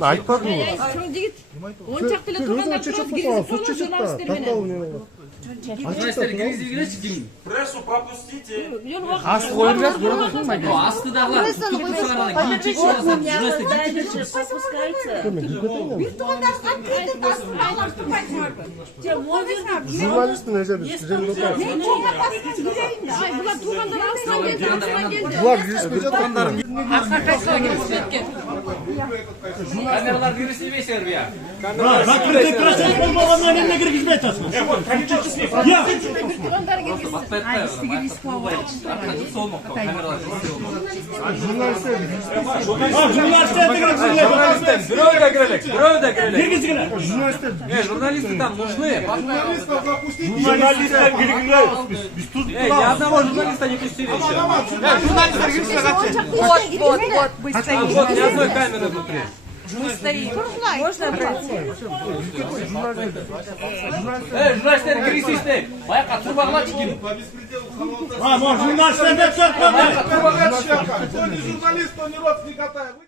Айтпадым. Он чакты эле тургандар Прессу пропустите. Асты қойып жаз, көріп отырмайды. Астыдағылар Журналистің әже біз жүрген бұлар кіріспей жатыр. Камералар кіріспейсіңдер бе? Журналисты там нужны. Журналистер белгілеу. Ни одного журналиста не пустили еще. Вот, быстрее. Вот, ни одной камеры внутри. Мы стоим. Можно пройти? Журналистер кірісіңдер. Баяққа тұрбағыла чекін. Журналистер Баяққа тұрбағыла чекін. Кто не журналист, кто не родственник Атаева.